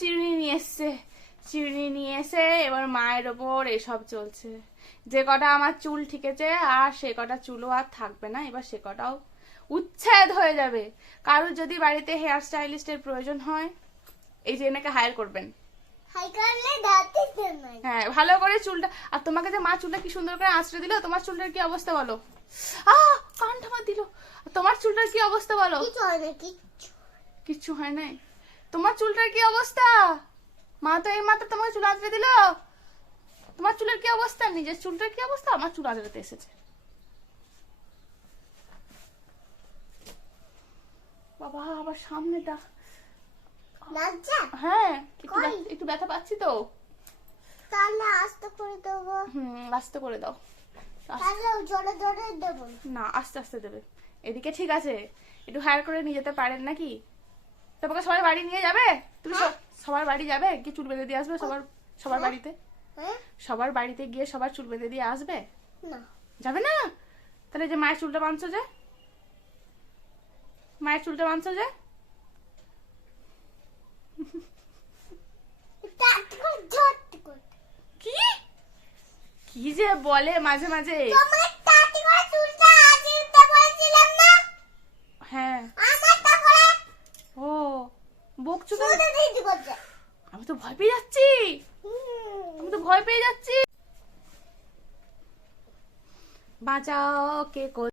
চিরুনি নিয়ে এসছে, চিরুনি নিয়ে এসে এবার মায়ের ওপর এসব চলছে। যে কটা আমার চুল ঠিকেছে আর সে কটা চুলও আর থাকবে না, এবার সে কটাও উচ্ছেদ হয়ে যাবে। কারোর যদি বাড়িতে হেয়ার স্টাইলিস্টের প্রয়োজন হয়, এই যে এনাকে হায়ার করবেন। হ্যাঁ, ভালো করে চুলটা। আর তোমাকে যে মা চুলটা কি সুন্দর করে আঁচড়ে দিল, তোমার চুলটার কি অবস্থা বলো? কানটা আমার দিল। তোমার চুলটার কি অবস্থা বলো? কিচ্ছু হয় নাই। তোমার চুলটার কি অবস্থা? মা তো এই মাত্র তোমাকে চুল আঁচড়ে দিল। তোমার চুলের কি অবস্থা? নিজের চুলটার কি অবস্থা? আমার চুল আঁচড়াতে এসেছে। বাবা, আবার সামনেটা। হ্যাঁ, একটু ব্যথা পাচ্ছি তো। তাহলে আস্তে করে দেবো। আস্তে করে দাও। তাহলে জোরে জোরে দেবো না, আস্তে আস্তে দেবে। এদিকে ঠিক আছে, একটু হায়ার করে নিয়ে যেতে পারেন নাকি? তোমাকে সবাই বাড়ি নিয়ে যাবে? তুমি সবার বাড়ি যাবে? কি চুল বেঁধে দিয়ে আসবে সবার বাড়িতে? সবার বাড়িতে গিয়ে সবার চুল বেঁধে দিয়ে আসবে? না, যাবে না? তাহলে যে মায়ের চুলটা বাঁধছো যে, মায়ের চুলটা বাঁধছো যে, কি কি যে বলে মাঝে মাঝে। হ্যাঁ, ও বকছো তো। আমি তো ভয় পেয়ে যাচ্ছি, বাঁচাও কে